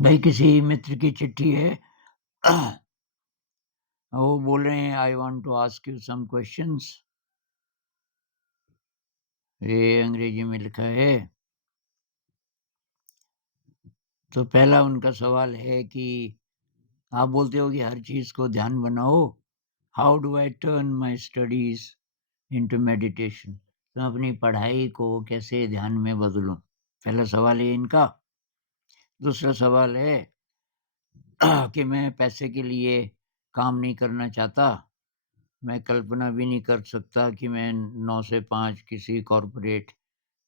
भाई किसी मित्र की चिट्ठी है। वो बोल रहे हैं I want to ask you some questions. ये अंग्रेजी में लिखा है। तो पहला उनका सवाल है कि आप बोलते हो कि हर चीज़ को ध्यान बनाओ। How do I turn my studies into meditation? तो अपनी पढ़ाई को कैसे ध्यान में बदलूँ? पहला सवाल है इनका। दूसरा सवाल है कि मैं पैसे के लिए काम नहीं करना चाहता। मैं कल्पना भी नहीं कर सकता कि मैं 9 से 5 किसी कॉर्पोरेट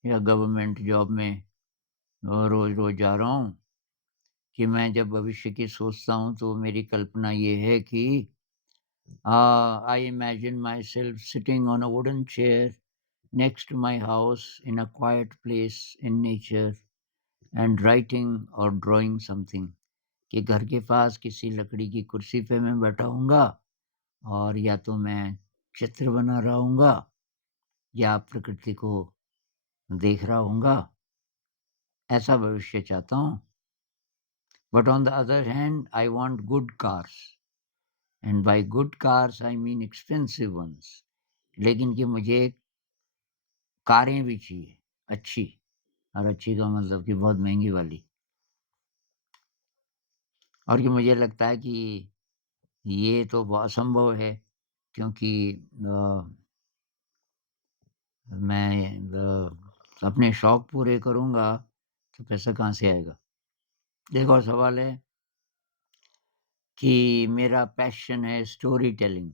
या गवर्नमेंट जॉब में रोज़-रोज़ जा रहा हूँ। कि मैं जब भविष्य की सोचता हूँ तो मेरी कल्पना ये है कि I imagine my self sitting on a wooden chair next to my house in a quiet place in nature and writing or drawing something। कि घर के पास किसी लकड़ी की कुर्सी पे मैं बैठा हूँगा और या तो मैं चित्र बना रहा हूँगा या प्रकृति को देख रहा हूँगा। ऐसा भविष्य चाहता हूँ। But on the other hand I want good cars and buy good cars I mean expensive ones. लेकिन कि मुझे कारें भी चाहिए अच्छी। और अच्छी का मतलब कि बहुत महंगी वाली। और कि मुझे लगता है कि ये तो बहुत असंभव है क्योंकि मैं अपने शौक पूरे करूँगा तो पैसा कहाँ से आएगा? एक और सवाल है कि मेरा पैशन है स्टोरी टेलिंग।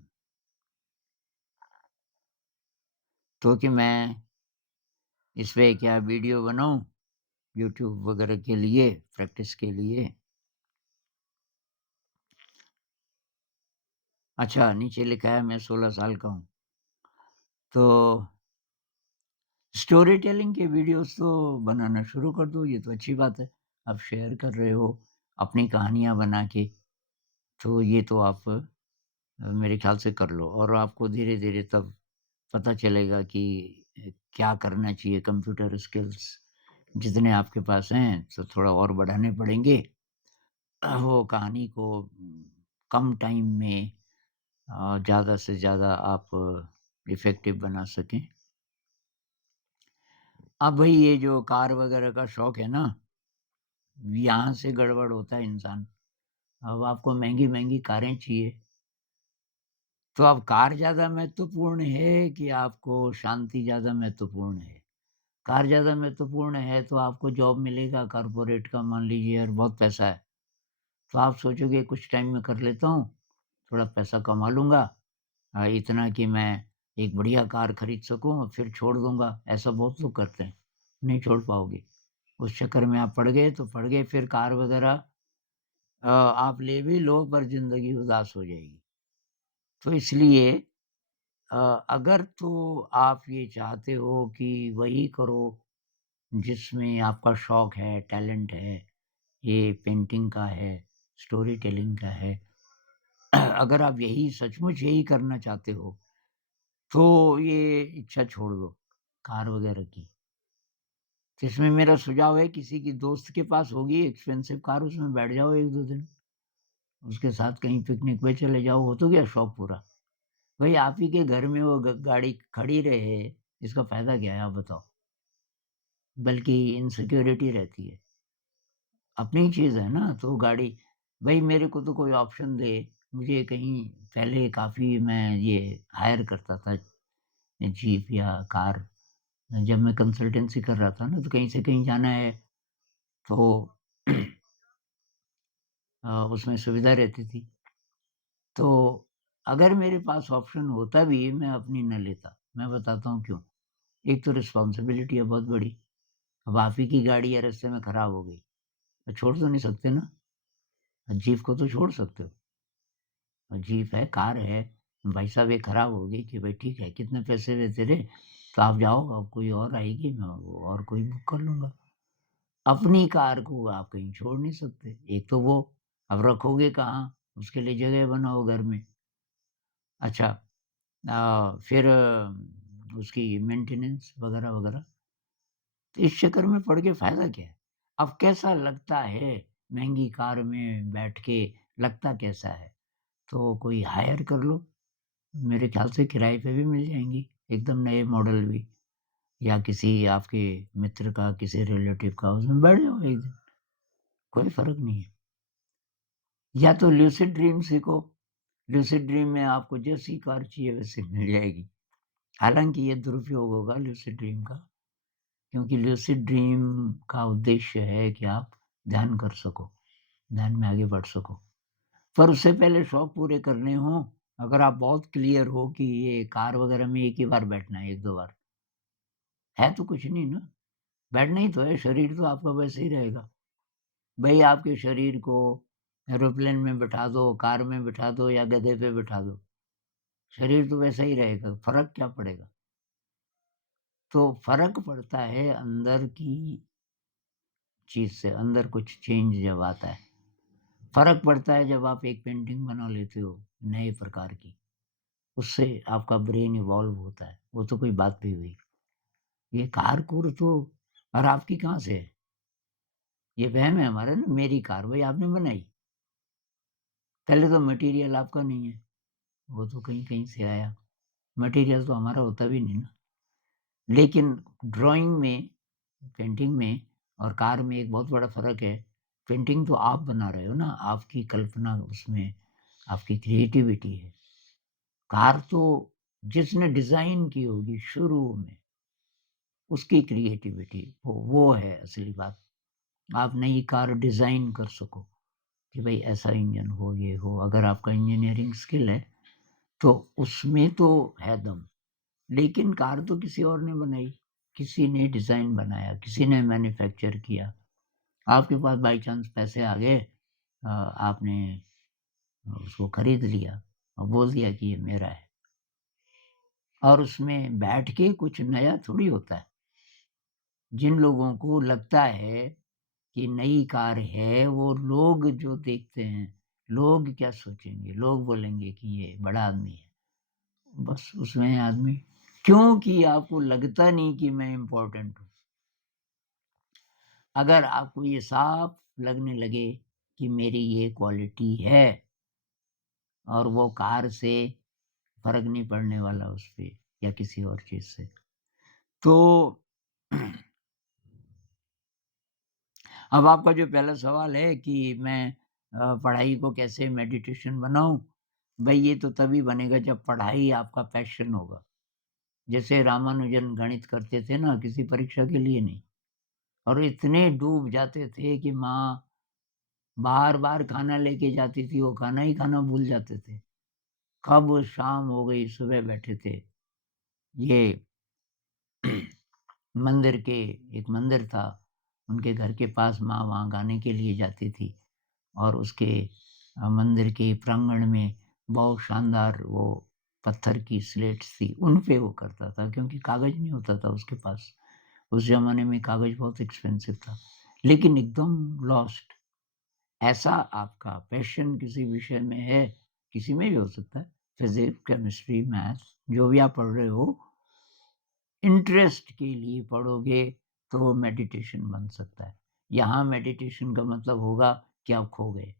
तो कि मैं इस पे क्या वीडियो बनाऊँ यूट्यूब वगैरह के लिए, प्रैक्टिस के लिए। अच्छा, नीचे लिखा है मैं 16 साल का हूँ। तो स्टोरी टेलिंग के वीडियोज़ तो बनाना शुरू कर दो, ये तो अच्छी बात है। आप शेयर कर रहे हो अपनी कहानियाँ बना के, तो ये तो आप मेरे ख़्याल से कर लो और आपको धीरे-धीरे तब पता चलेगा कि क्या करना चाहिए। कंप्यूटर स्किल्स जितने आपके पास हैं, तो थोड़ा और बढ़ाने पड़ेंगे। वो कहानी को कम टाइम में ज़्यादा से ज़्यादा आप इफ़ेक्टिव बना सकें। अब भई ये जो कार वगैरह का शौक है ना, यहाँ से गड़बड़ होता है इंसान। अब आपको महँगी-महँगी कारें चाहिए, तो अब कार ज़्यादा महत्वपूर्ण है कि आपको शांति ज़्यादा महत्वपूर्ण है? कार ज़्यादा महत्वपूर्ण है तो आपको जॉब मिलेगा कॉर्पोरेट का मान लीजिए और बहुत पैसा है, तो आप सोचोगे कुछ टाइम में कर लेता हूँ, थोड़ा पैसा कमा लूँगा इतना कि मैं एक बढ़िया कार खरीद सकूँ और फिर छोड़ दूँगा। ऐसा बहुत लोग करते हैं, नहीं छोड़ पाओगे। उस चक्कर में आप पड़ गए तो पड़ गए, फिर कार वग़ैरह आप ले भी लो पर ज़िंदगी उदास हो जाएगी। तो इसलिए अगर तो आप ये चाहते हो कि वही करो जिसमें आपका शौक है, टैलेंट है, ये पेंटिंग का है, स्टोरी टेलिंग का है। अगर आप यही सचमुच यही करना चाहते हो, तो ये इच्छा छोड़ दो, कार वग़ैरह की। तो इसमें मेरा सुझाव है किसी की दोस्त के पास होगी एक्सपेंसिव कार, उसमें बैठ जाओ 1-2 दिन। उसके साथ कहीं पिकनिक पे चले जाओ, हो तो गया शौक पूरा। भई आप ही के घर में वो ग गाड़ी खड़ी रहे, इसका फ़ायदा क्या है आप बताओ? बल्कि इनसिक्योरिटी रहती है। अपनी चीज़ है ना, तो गाड़ी भई मेरे को तो कोई ऑप्शन दे, मुझे कहीं पहले काफ़ी मैं ये हायर करता था जीप या कार। जब मैं कंसल्टेंसी कर रहा था ना, तो कहीं से कहीं जाना है, तो उसमें सुविधा रहती थी। तो अगर मेरे पास ऑप्शन होता भी, मैं अपनी ना लेता। मैं बताता हूँ क्यों? एक तो रिस्पॉन्सिबिलिटी है बहुत बड़ी। अब आप ही की गाड़ी है रास्ते में खराब हो गई, तो छोड़ तो नहीं सकते ना। जीप को तो छोड़ सकते हो। जीप है, कार है, भाई साहब ये खराब हो गई कि भाई ठीक है, कितने पैसे हुए तेरे? तो आप जाओ, अब कोई और आएगी, मैं वो और कोई बुक कर लूँगा। अपनी कार को आप कहीं छोड़ नहीं सकते। एक तो वो, अब रखोगे कहाँ? उसके लिए जगह बनाओ घर में। अच्छा फिर उसकी मेंटेनेंस वगैरह-वगैरह। तो इस चक्कर में पड़ के फ़ायदा क्या है? अब कैसा लगता है महँगी कार में बैठ के लगता कैसा है, तो कोई हायर कर लो, मेरे ख़्याल से किराए पे भी मिल जाएँगी, एकदम नए मॉडल भी या किसी आपके मित्र का, किसी रिलेटिव का उसमें बैठ जाओ एक दिन, कोई फ़र्क नहीं है। या तो ल्यूसिड ड्रीम सीखो, ल्यूसिड ड्रीम में आपको जैसी कार चाहिए वैसी मिल जाएगी। हालाँकि ये दुरुपयोग होगा ल्यूसिड ड्रीम का, क्योंकि ल्यूसिड ड्रीम का उद्देश्य है कि आप ध्यान कर सको, ध्यान में आगे बढ़ सको। पर उससे पहले शौक पूरे करने हों, अगर आप बहुत क्लियर हो कि ये कार वग़ैरह में एक ही बार बैठना है, 1-2 बार, है तो कुछ नहीं ना, बैठना ही तो है, शरीर तो आपका वैसे ही रहेगा। भई आपके शरीर को एरोप्लेन में बिठा दो, कार में बिठा दो या गधे पे बिठा दो, शरीर तो वैसा ही रहेगा, फ़र्क क्या पड़ेगा? तो फ़र्क पड़ता है अंदर की चीज़ से, अंदर कुछ चेंज जब आता है। फ़र्क पड़ता है जब आप एक पेंटिंग बना लेते हो, नए प्रकार की, उससे आपका ब्रेन इवॉल्व होता है, वो तो कोई बात भी हुई। ये कार-कूर तो और आपकी कहाँ से है? ये वहम है हमारा ना, मेरी कार, भई आपने बनाई। पहले तो मटीरियल आपका नहीं है, वो तो कहीं-कहीं से आया। मटीरियल तो हमारा होता भी नहीं ना। लेकिन ड्राइंग में, पेंटिंग में और कार में एक बहुत बड़ा फ़र्क है। पेंटिंग तो आप बना रहे हो ना, आपकी कल्पना उसमें, आपकी क्रिएटिविटी है। कार तो जिसने डिज़ाइन की होगी शुरू में, उसकी क्रिएटिविटी वो है असली बात। आप नई कार डिज़ाइन कर सको कि भई ऐसा इंजन हो, ये हो, अगर आपका इंजीनियरिंग स्किल है, तो उसमें तो है दम। लेकिन कार तो किसी और ने बनाई, किसी ने डिज़ाइन बनाया, किसी ने मैन्युफैक्चर किया। आपके पास बाय चांस पैसे आ गए, आपने उसको खरीद लिया और बोल दिया कि ये मेरा है और उसमें बैठ के कुछ नया थोड़ी होता है। जिन लोगों को लगता है कि नई कार है, वो लोग जो देखते हैं, लोग क्या सोचेंगे? लोग बोलेंगे कि ये बड़ा आदमी है। बस उसमें आदमी, क्योंकि आपको लगता नहीं कि मैं इम्पोर्टेंट हूँ। अगर आपको ये साफ लगने लगे कि मेरी ये क्वालिटी है और वो कार से फ़र्क नहीं पड़ने वाला उस पे या किसी और चीज़ से, तो अब आपका जो पहला सवाल है कि मैं पढ़ाई को कैसे मेडिटेशन बनाऊँ? भई ये तो तभी बनेगा जब पढ़ाई आपका पैशन होगा। जैसे रामानुजन गणित करते थे ना, किसी परीक्षा के लिए नहीं, और इतने डूब जाते थे कि माँ बार-बार खाना लेके जाती थी, वो खाना ही खाना भूल जाते थे। कब शाम हो गई, सुबह बैठे थे। ये मंदिर के एक मंदिर था, उनके घर के पास माँ वहाँ गाने के लिए जाती थी और उसके मंदिर के प्रांगण में बहुत शानदार वो पत्थर की स्लेट्स थी, उन पे वो करता था क्योंकि कागज़ नहीं होता था उसके पास। उस ज़माने में कागज़ बहुत एक्सपेंसिव था, लेकिन एकदम लॉस्ट। ऐसा आपका पैशन किसी विषय में है, किसी में भी हो सकता है, फिज़िक्स, केमिस्ट्री, मैथ्स जो भी आप पढ़ रहे हो, इंटरेस्ट के लिए पढ़ोगे तो वो मेडिटेशन बन सकता है। यहाँ मेडिटेशन का मतलब होगा कि आप खो गए,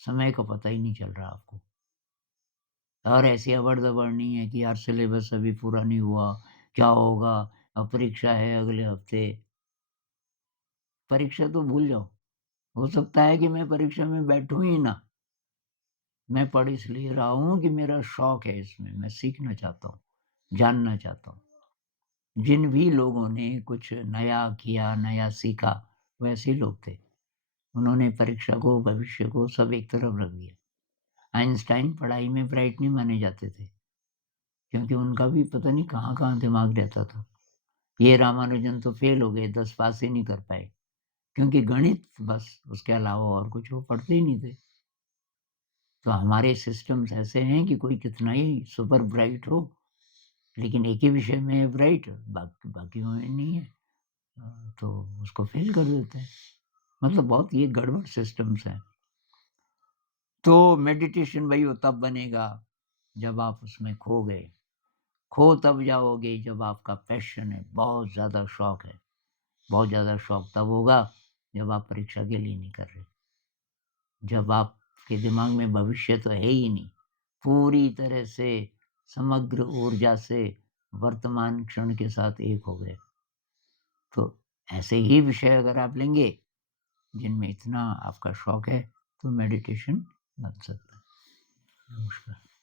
समय का पता ही नहीं चल रहा आपको। और ऐसी अबड़-दबड़ नहीं है कि यार सिलेबस अभी पूरा नहीं हुआ, क्या होगा? अब परीक्षा है अगले हफ्ते। परीक्षा तो भूल जाओ, हो सकता है कि मैं परीक्षा में बैठूँ ही ना। मैं पढ़ इसलिए रहा हूँ कि मेरा शौक है इसमें, मैं सीखना चाहता हूँ, जानना चाहता हूँ। जिन भी लोगों ने कुछ नया किया, नया सीखा, वो ऐसे ही लोग थे। उन्होंने परीक्षा को, भविष्य को सब एक तरफ रख दिया। आइंस्टाइन पढ़ाई में ब्राइट नहीं माने जाते थे, क्योंकि उनका भी पता नहीं कहाँ-कहाँ दिमाग रहता था। ये रामानुजन तो फेल हो गए, 10 पास ही नहीं कर पाए, क्योंकि गणित बस, उसके अलावा और कुछ वो पढ़ते ही नहीं थे। तो हमारे सिस्टम्स ऐसे हैं कि कोई कितना ही सुपर ब्राइट हो, लेकिन एक ही विषय में है ब्राइट, बाकियों में नहीं है। तो उसको फेल कर देते हैं। मतलब बहुत ये गड़बड़ सिस्टम्स हैं। तो मेडिटेशन भई वो तब बनेगा जब आप उसमें खो गए। खो तब जाओगे जब आपका पैशन है, बहुत ज़्यादा शौक है। बहुत ज़्यादा शौक तब होगा जब आप परीक्षा के लिए नहीं कर रहे। जब आपके दिमाग में भविष्य तो है ही नहीं, पूरी तरह से समग्र ऊर्जा से वर्तमान क्षण के साथ एक हो गए। तो ऐसे ही विषय अगर आप लेंगे, जिनमें इतना आपका शौक है, तो मेडिटेशन बन सकता है। नमस्कार।